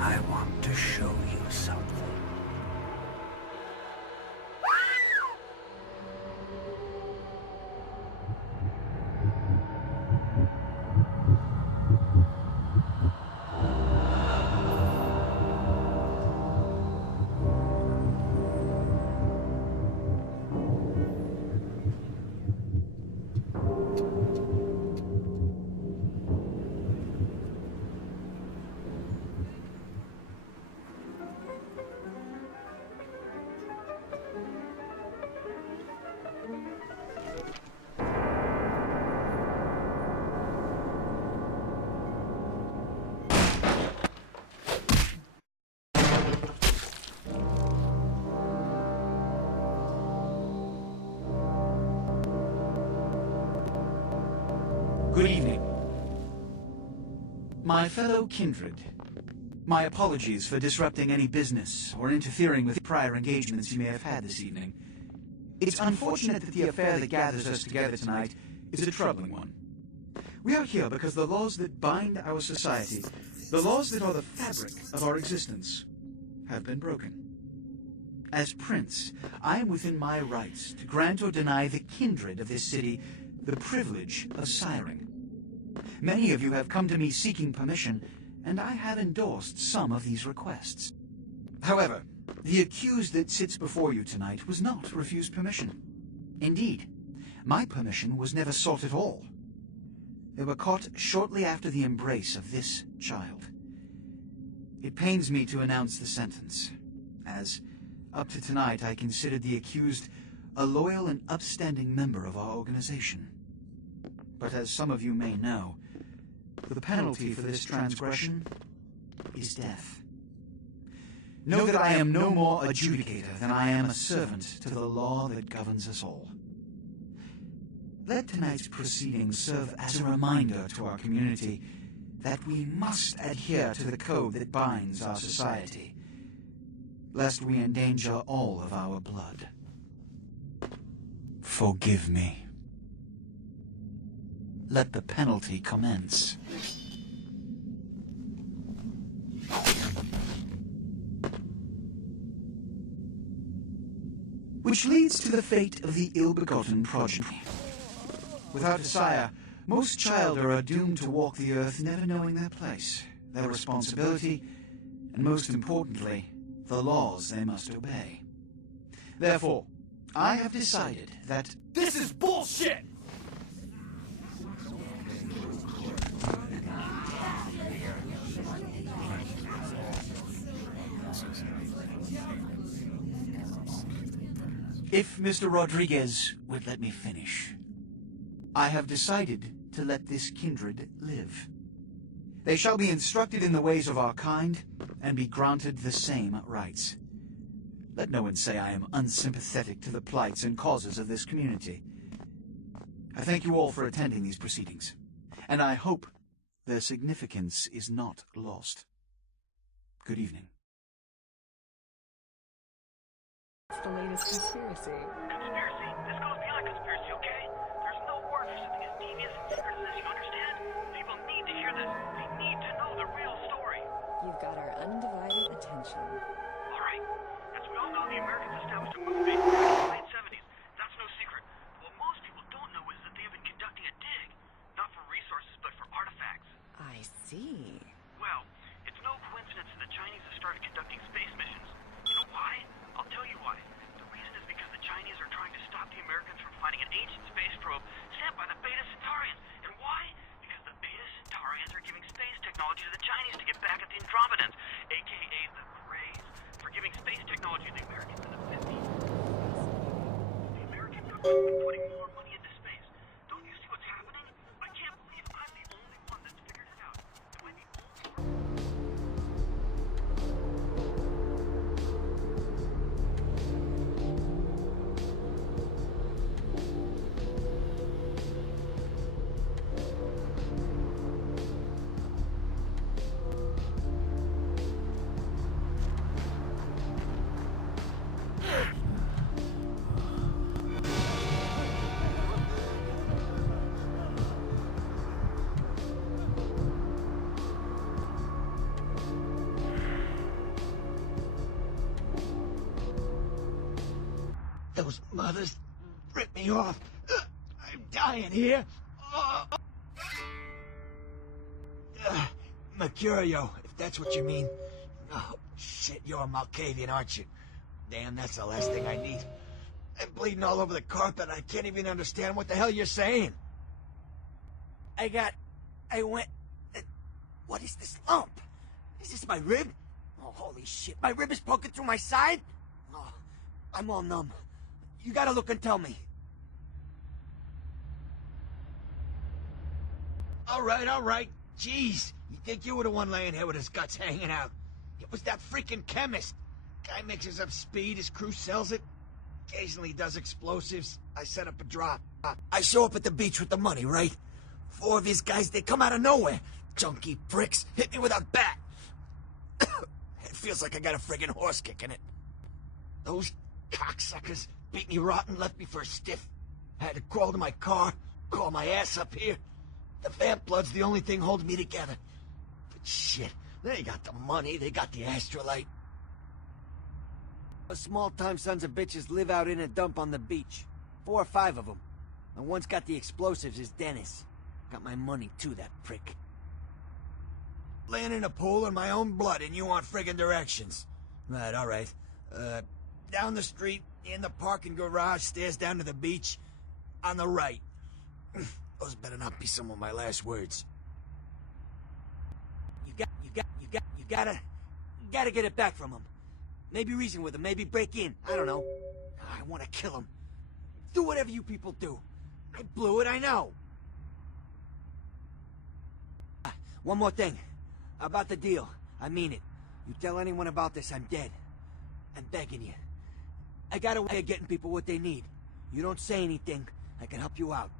I want to show you something. Good evening. My fellow kindred, my apologies for disrupting any business or interfering with prior engagements you may have had this evening. It's unfortunate that the affair that gathers us together tonight is a troubling one. We are here because the laws that bind our society, the laws that are the fabric of our existence, have been broken. As Prince, I am within my rights to grant or deny the kindred of this city the privilege of siring. Many of you have come to me seeking permission, and I have endorsed some of these requests. However, the accused that sits before you tonight was not refused permission. Indeed, my permission was never sought at all. They were caught shortly after the embrace of this child. It pains me to announce the sentence, as, up to tonight, I considered the accused a loyal and upstanding member of our organization. But as some of you may know, the penalty for this transgression is death. Know that I am no more adjudicator than I am a servant to the law that governs us all. Let tonight's proceedings serve as a reminder to our community that we must adhere to the code that binds our society, lest we endanger all of our blood. Forgive me. Let the penalty commence. Which leads to the fate of the ill-begotten progeny. Without a sire, most children are doomed to walk the earth never knowing their place, their responsibility, and most importantly, the laws they must obey. Therefore, I have decided that This is bullshit! if Mr. Rodriguez would let me finish, I have decided to let this kindred live. They shall be instructed in the ways of our kind and be granted the same rights. Let no one say I am unsympathetic to the plights and causes of this community. I thank you all for attending these proceedings, and I hope their significance is not lost. Good evening. It's the latest conspiracy. Conspiracy? This goes beyond conspiracy, okay? There's no word for something as devious and secret as this, you understand? People need to hear this. They need to know the real story. You've got our undivided attention. Alright. As we all know, the Americans established a moon base in the late 70s. That's no secret. What most people don't know is that they have been conducting a dig. Not for resources, but for artifacts. I see. Well, it's no coincidence that the Chinese have started conducting space missions. You know why? I'll tell you why. The reason is because the Chinese are trying to stop I've been putting more money into space. Don't you see what's happening? I can't believe I'm the only one that's figured it out. Am I the only one? Those mothers ripped me off. I'm dying here. Mercurio, if that's what you mean. Oh, shit, you're a Malkavian, aren't you? Damn, that's the last thing I need. I'm bleeding all over the carpet. I can't even understand what the hell you're saying. What is this lump? Is this my rib? Oh, holy shit, my rib is poking through my side? Oh, I'm all numb. You gotta look and tell me. All right. Jeez, you think you were the one laying here with his guts hanging out? It was that freaking chemist. Guy mixes up speed, his crew sells it. Occasionally does explosives. I set up a drop. I show up at the beach with the money, right? 4 of his guys, they come out of nowhere. Junky pricks hit me with a bat. It feels like I got a friggin' horse kick in it. Those cocksuckers beat me rotten, left me for a stiff. Had to crawl to my car, crawl my ass up here. The vamp blood's the only thing holding me together. But shit, they got the money, they got the astrolite. The small-time sons of bitches live out in a dump on the beach. 4 or 5 of them. And one's got the explosives is Dennis. Got my money too, that prick. Laying in a pool in my own blood and you want friggin' directions. Right, alright. Down the street, in the parking garage, stairs down to the beach. On the right. Those better not be some of my last words. You gotta get it back from him. Maybe reason with him, maybe break in. I don't know. I want to kill him. Do whatever you people do. I blew it, I know. One more thing. About the deal. I mean it. You tell anyone about this, I'm dead. I'm begging you. I got a way of getting people what they need. You don't say anything, I can help you out.